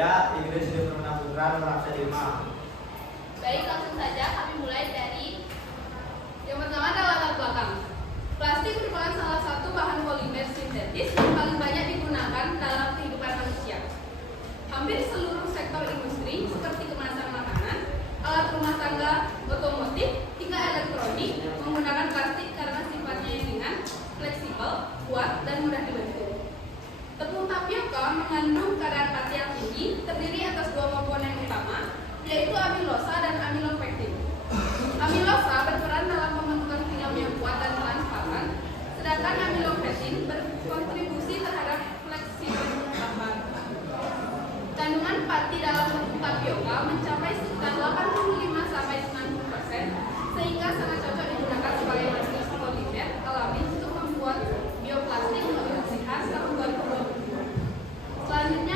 Surabaya, Inggris Universitas Putra, nomor absen 5. Baik, langsung saja kami mulai dari yang pertama adalah latar belakang. Plastik merupakan salah satu bahan polimer sintetis yang paling banyak digunakan dalam kehidupan manusia. Hampir seluruh sektor industri seperti kemasan makanan, alat rumah tangga, otomotif, hingga elektronik menggunakan plastik karena sifatnya yang ringan, fleksibel, kuat, dan mudah dibentuk. Tepung tapioka mengandung kadar pati yang tinggi, terdiri atas 2 komponen utama, yaitu amilosa dan amilopektin. Amilosa berperan dalam pembentukan film yang kuat dan transparan, sedangkan amilopektin berkontribusi terhadap fleksibilitas bahan. Kandungan pati dalam tepung tapioka mencapai sekitar 85-90%, sehingga sangat cocok digunakan sebagai bahan polimer alami untuk membuat bioplastik lebih sehat tahun 2020. Selanjutnya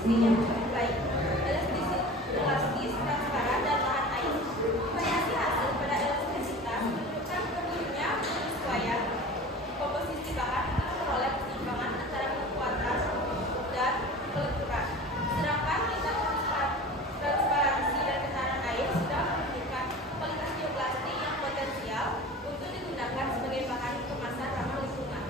plastik yang baik, elastis, transparan, dan tahan air. Variasi hasil pada elastisitas menunjukkan perlunya penyesuaian komposisi bahan untuk memperoleh keseimbangan antara kekuatan dan kelenturan. Sedangkan tingkat transparansi dan ketahanan air sudah menunjukkan kualitas bioplastik yang potensial untuk digunakan sebagai bahan kemasan ramah lingkungan.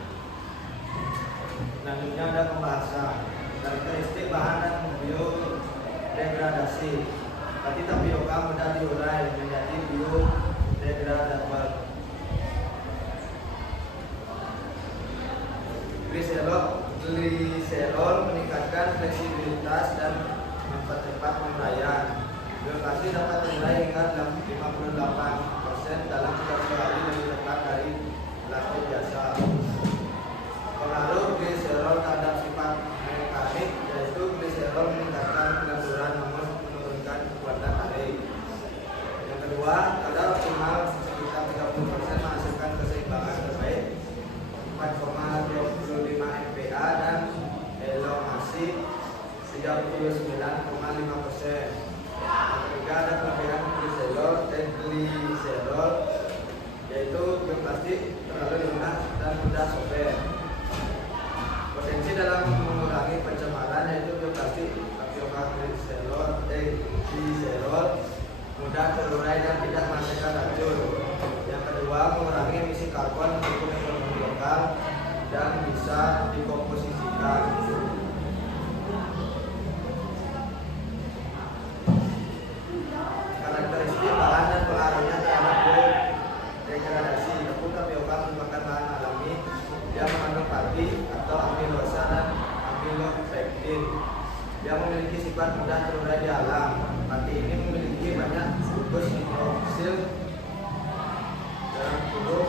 Selanjutnya ada pembahasan karakteristik bahan dan biodegradasi. Tadi tapioka mudah diurai menjadi biodegradable. Gliserol meningkatkan fleksibilitas dan mempercepat penguraian. Bioplastik dapat terurai hingga 58% dalam 30 hari lebih cepat dari plastik biasa. Pengaruh gliserol terhadap sifat mekanik, yaitu gliserol meningkatkan kelenturan namun menurunkan kekuatan tarik. Yang kedua, kadar optimal sekitar 30% menghasilkan keseimbangan terbaik 4,25 MPa dan elongasi 39,5%. Yang ketiga, ada kelebihan gliserol, yaitu bioplastik terlalu lunak dan mudah sobek. Potensi dalam mengurangi pencemaran, yaitu bioplastik tapioka gliserol mudah terurai dan tidak menghasilkan racun. Yang kedua, mengurangi emisi karbon untuk ekonomi lokal dan bisa dikomposisikan. Karakteristik bahan dan pengaruhnya terhadap biodegradasi. Tepung tapioka merupakan bahan alami yang mengandung pati atau amilosa dan amilopektin yang memiliki sifat mudah terurai di alam. Pati ini memiliki banyak gugus hidroksil dalam tubuh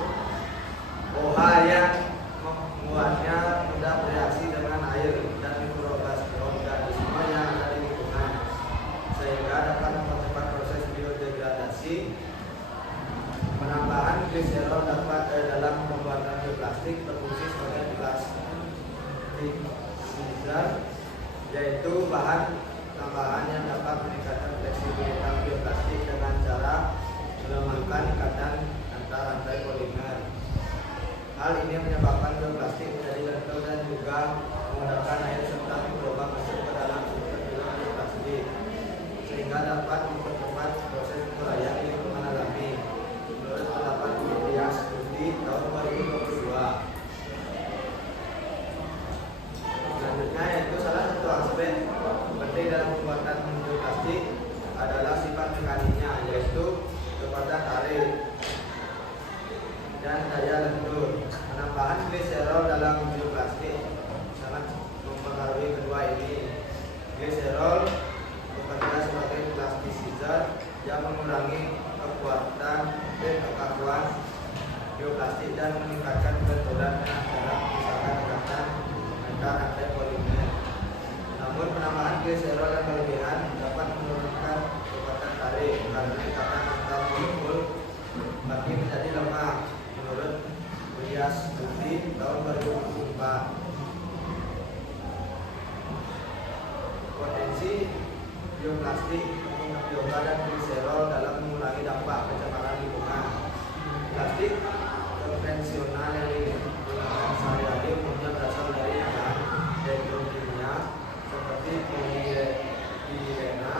OH yang membuatnya mudah bereaksi dengan air dan mikroorganisme yang ada di lingkungan, sehingga dapat mempercepat proses biodegradasi. Penambahan gliserol dapat dalam pembuatan bioplastik berfungsi sebagai plasticizer, yaitu bahan tambahan yang dapat meningkatkan fleksibilitas bioplastik dengan cara melemahkan ikatan antar rantai polimer. Hal ini menyebabkan bioplastik menjadi lentur dan juga menggunakan air serta mikroba masuk ke dalam struktur bioplastik, sehingga dapat mempercepat proses penguraian di lingkungan alami. Menurut pendapat Dias Budi tahun 2022. Selanjutnya, yaitu salah satu aspek penting dalam pembuatan bioplastik adalah sifat mekaniknya, yaitu kekuatan tarik dan daya lentur. Penambahan gliserol dalam bioplastik sangat mempengaruhi kedua ini. Gliserol bekerja sebagai plasticizer yang mengurangi kekuatan dan kekakuan bioplastik dan meningkatkan kelenturan dalam misalkan ikatan antar rantai polimer. Namun penambahan gliserol yang berlebihan dapat menurunkan kekuatan tarik karena ikatan antar molekul bagi menjadi lemah. Menurut Dias Budi tahun 2004. Potensi bioplastik tapioka dan gliserol dalam mengurangi dampak pencemaran lingkungan. Plastik konvensional yang digunakan sehari-hari umumnya berasal dari bahan petrokimia seperti polipropilena,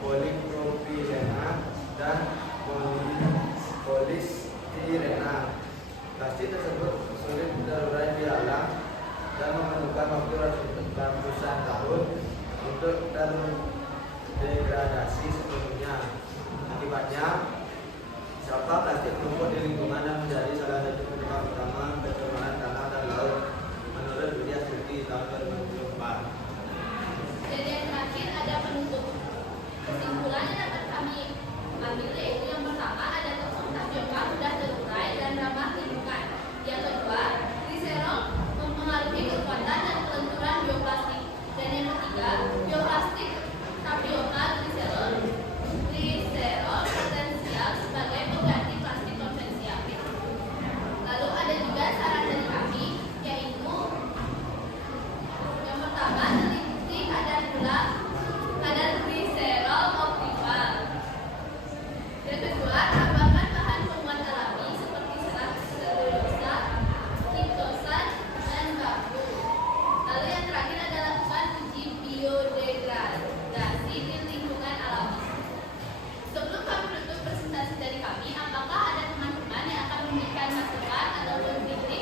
polipropilena, dan polistirena. Plastik tersebut sulit terurai di alam dan memerlukan waktu ratusan tahun untuk terdegradasi sepenuhnya. Akibatnya, sampah plastik menumpuk di lingkungan dan menjadi salah satu penyebab utama pencemaran tanah dan laut. Menurut Dias Budi tahun 2004. Dan yang terakhir ada penutup. Kesimpulan yang dapat kami ambil yaitu yang pertama ada tepung tapioka mudah terurai dan ramah lingkungan. Yang kedua, gliserol mempengaruhi kekuatan dan kelenturan bioplastik. Dan yang ketiga, bioplastik tapioka gliserol ataupun Fikri